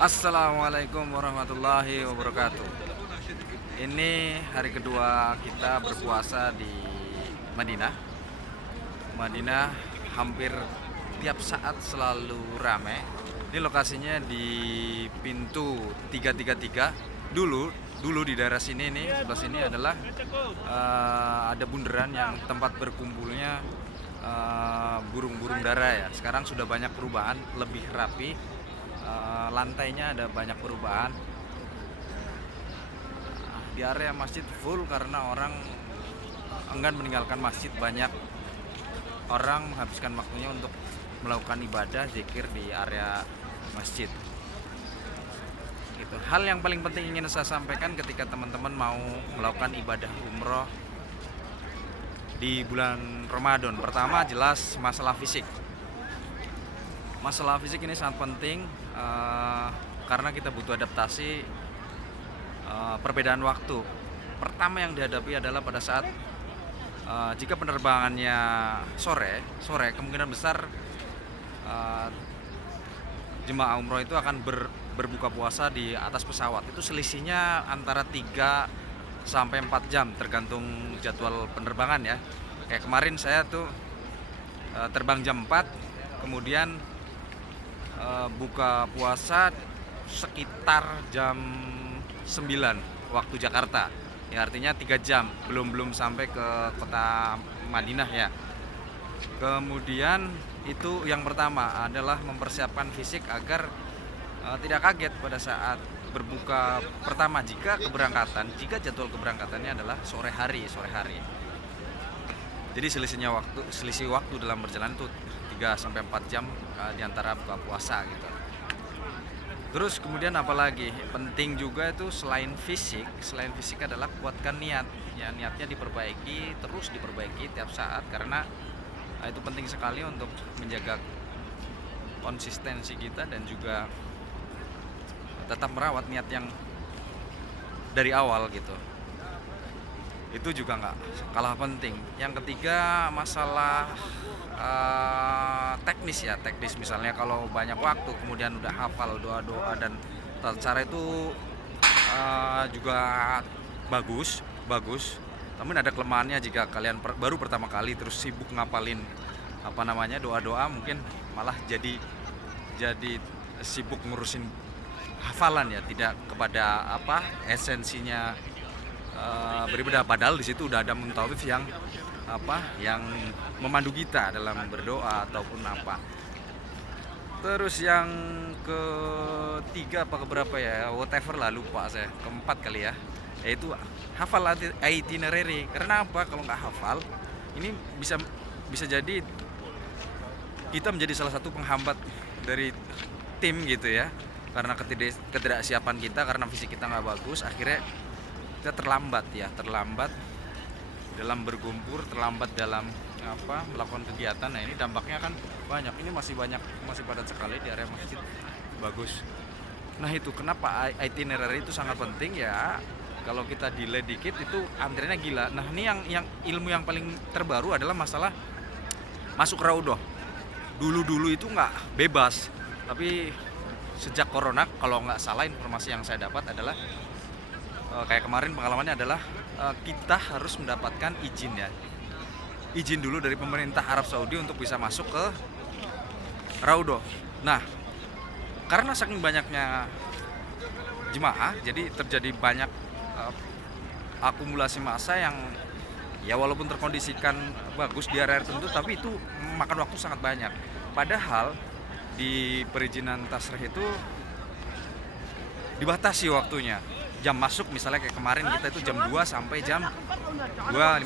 Assalamualaikum warahmatullahi wabarakatuh. Ini hari kedua kita berpuasa di Madinah. Madinah hampir tiap saat selalu ramai. Ini lokasinya di pintu 333. Dulu di daerah sini nih, sebelah sini adalah ada bundaran yang tempat berkumpulnya burung-burung dara ya. Sekarang sudah banyak perubahan, lebih rapi. Lantainya ada banyak perubahan. Di area masjid full karena orang enggan meninggalkan masjid. Banyak orang menghabiskan waktunya untuk melakukan ibadah zikir di area masjid. Gitu. Hal yang paling penting ingin saya sampaikan ketika teman-teman mau melakukan ibadah umroh di bulan Ramadan. Pertama jelas masalah fisik. Masalah fisik ini sangat penting karena kita butuh adaptasi perbedaan waktu. Pertama yang dihadapi adalah pada saat jika penerbangannya sore kemungkinan besar jemaah umroh itu akan berbuka puasa di atas pesawat. Itu selisihnya antara 3 sampai 4 jam tergantung jadwal penerbangan ya. Kayak kemarin saya tuh terbang jam 4, kemudian buka puasa sekitar jam 9 waktu Jakarta. Ya artinya 3 jam, belum sampai ke kota Madinah ya. Kemudian itu yang pertama adalah mempersiapkan fisik agar tidak kaget pada saat berbuka pertama jika jadwal keberangkatannya adalah sore hari. Jadi selisih waktu dalam berjalan itu 3 sampai 4 jam di antara buka puasa gitu. Terus kemudian apalagi penting juga itu selain fisik adalah kuatkan niat. Ya niatnya terus diperbaiki tiap saat karena itu penting sekali untuk menjaga konsistensi kita dan juga tetap merawat niat yang dari awal gitu. Itu juga nggak kalah penting. Yang ketiga masalah teknis misalnya kalau banyak waktu kemudian udah hafal doa-doa dan tata cara itu juga bagus namun ada kelemahannya jika kalian baru pertama kali terus sibuk ngapalin doa-doa, mungkin malah jadi sibuk ngurusin hafalan ya, tidak kepada esensinya beribadah. Padahal di situ udah ada muntawif yang memandu kita dalam berdoa ataupun apa. Terus yang ketiga keberapa ya, whatever lah, lupa saya, keempat kali ya, yaitu hafal itinerary. Karena apa? Kalau nggak hafal ini bisa jadi kita menjadi salah satu penghambat dari tim gitu ya, karena ketidaksiapan kita, karena fisik kita nggak bagus, akhirnya kita terlambat dalam bergumpur, terlambat dalam melakukan kegiatan. Nah ini dampaknya kan banyak. Ini masih padat sekali di area masjid, bagus. Nah itu kenapa itinerary itu sangat penting ya. Kalau kita delay dikit itu antriannya gila. Nah ini yang ilmu yang paling terbaru adalah masalah masuk raudhah. Dulu itu nggak bebas, tapi sejak corona kalau nggak salah informasi yang saya dapat adalah kayak kemarin pengalamannya adalah kita harus mendapatkan izin dulu dari pemerintah Arab Saudi untuk bisa masuk ke raudhah. Nah karena saking banyaknya jemaah jadi terjadi banyak akumulasi massa yang ya walaupun terkondisikan bagus di area tertentu tapi itu memakan waktu sangat banyak. Padahal di perizinan tasrih itu dibatasi waktunya. Jam masuk misalnya kayak kemarin kita itu jam 2 sampai jam 2.15.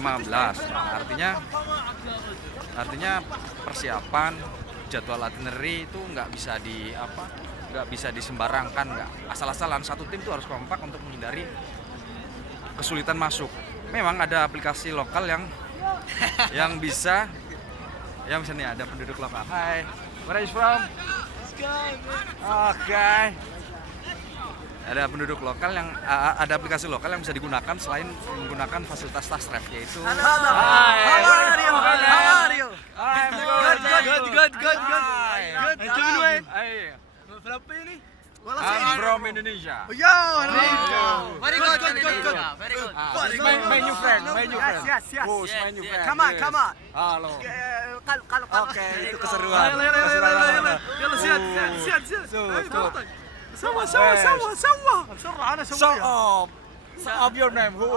Artinya persiapan jadwal itinerary itu nggak bisa disembarangkan, nggak asal-asalan. Satu tim itu harus kompak untuk menghindari kesulitan masuk. Memang ada aplikasi lokal yang bisa misalnya ada penduduk lokal. Hi, where are you from? Okay. Ada penduduk lokal ada aplikasi lokal yang bisa digunakan selain menggunakan fasilitas Tasref, yaitu How are you? I'm Good. Good. Good. Doing? Berapa ini? I'm from Indonesia. Yo, Very good, very good. Very good. My new friend, my new friend. Yes, yes. Who's my new friend? Come on, Yes. come on. Halo. Kalau Oke, itu keseruan. يلا زياد زياد زياد سوا بسرعة أنا So سويها of your name. Who?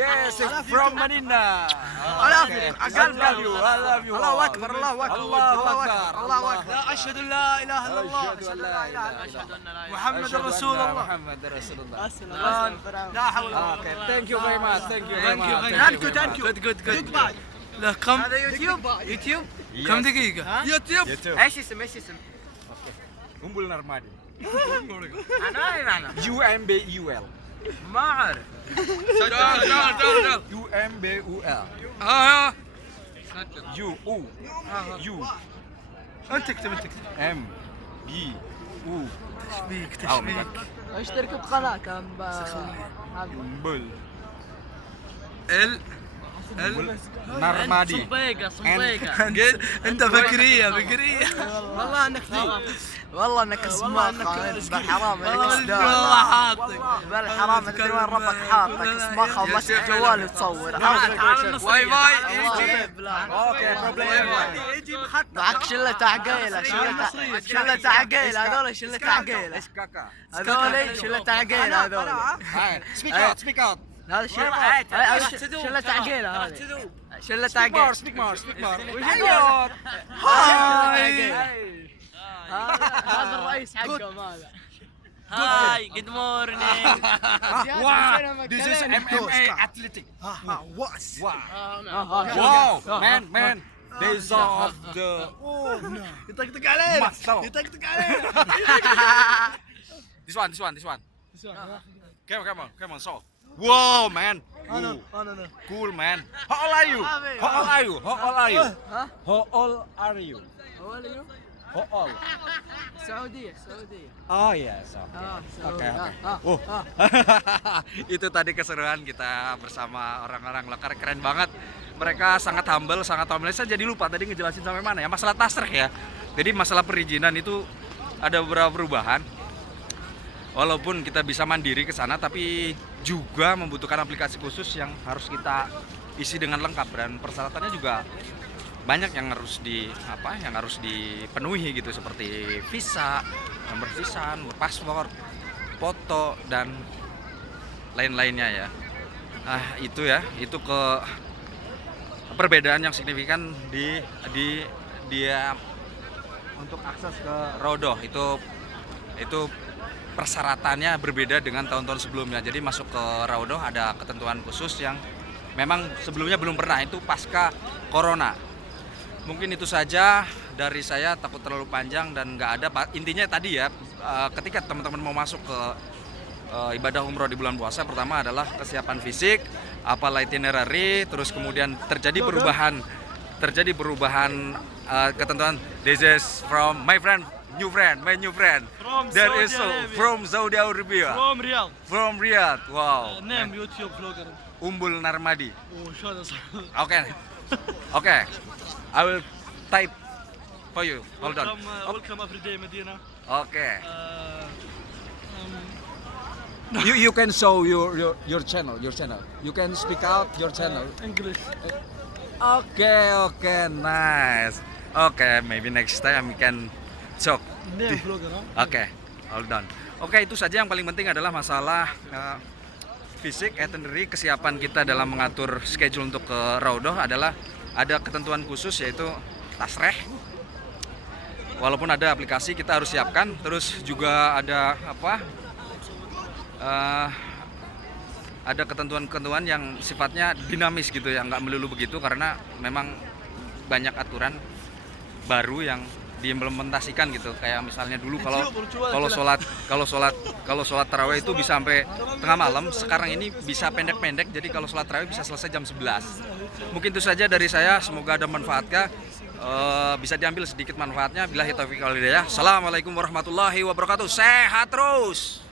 Yes, it's from Madinah. I love you. I love you. I love you. الله أكبر الله أكبر الله أكبر. الله أكبر أشهد أن لا إله إلا الله أشهد أن لا إله إلا أشهد أن لا إله محمد أشهد أن رسول الله محمد رسول الله. لا حول ولا قوة Okay, thank you very much. Thank you very much. Thank you. Good. لا كم هذا يوتيوب كم دقيقة يوتيوب YouTube. ايش اسم Umbul Narmadi. أنا UMBUL. ما أعرف UMBUL. U أنت اكتب M B U تشبيك اشترك بقناة Umbul ال Narmadi. صبيقة انت فكرية والله انك والله انك اسماخة بالحرام والله حاطك بالحرام ادري وين ربك حاطك اسماخة وماسك جوال وتصور واي فاي Okay, problem. يجي بخط معك شلة عقيلة شلة عقيلة هذول شلة عقيلة SKK. هذول شلة عقيلة هذول Hi. Speak out. Speak out. هذا شلة عقيلة هذه شلة Speak عقيلة more. Speak more. Speak more. هذا الرئيس حقهم هذا Hi, good morning. Wow. This is MMA athletic. واس Wow. Man. Days of the يطقطق علينا muscle. يطقطق علينا This one. Come on. So. Whoa, man. انا Cool, man. How old are you? How old are you? How old? سعودية Oh yes. Oke. Itu tadi keseruan kita bersama orang-orang lokal, keren banget. Mereka sangat humble, sangat humble. Saya jadi lupa tadi ngejelasin sampai mana ya, masalah tasreh ya. Jadi masalah perizinan itu ada beberapa perubahan. Walaupun kita bisa mandiri ke sana, tapi juga membutuhkan aplikasi khusus yang harus kita isi dengan lengkap, dan persyaratannya juga banyak yang harus dipenuhi gitu, seperti visa, nomor visa, nomor paspor, foto dan lain-lainnya ya. Itu ke perbedaan yang signifikan di dia untuk akses ke Raudhah itu persyaratannya berbeda dengan tahun-tahun sebelumnya. Jadi masuk ke Raudhah ada ketentuan khusus yang memang sebelumnya belum pernah, itu pasca corona. Mungkin itu saja dari saya, takut terlalu panjang dan nggak ada. Intinya tadi ya, ketika teman-teman mau masuk ke ibadah umroh di bulan puasa, pertama adalah kesiapan fisik, apal itinerary, terus kemudian terjadi perubahan ketentuan. This is from my new friend. From Saudi Arabia. From Riyadh. Wow. Name YouTube vlogger. Umbul Narmadi. Oh, شو صح. Okay. I will type for you. Hold on. Welcome everyday Medina. Okay. You can show your channel. You can speak out your channel. English. Okay, nice. Okay, maybe next time we can talk. Name vlogger, huh? Oke, hold on. Oke, itu saja yang paling penting adalah masalah fisik, itinerary, kesiapan kita dalam mengatur schedule untuk ke Raudhah adalah ada ketentuan khusus, yaitu tasreh. Walaupun ada aplikasi kita harus siapkan, terus juga ada ada ketentuan-ketentuan yang sifatnya dinamis gitu ya, nggak melulu begitu, karena memang banyak aturan baru yang diimplementasikan gitu. Kayak misalnya dulu kalau sholat tarawih itu bisa sampai tengah malam, sekarang ini bisa pendek-pendek, jadi kalau sholat tarawih bisa selesai jam 11. Mungkin itu saja dari saya, semoga ada manfaatnya, bisa diambil sedikit manfaatnya. Billahi taufiq wal hidayah. Assalamualaikum warahmatullahi wabarakatuh. Sehat terus.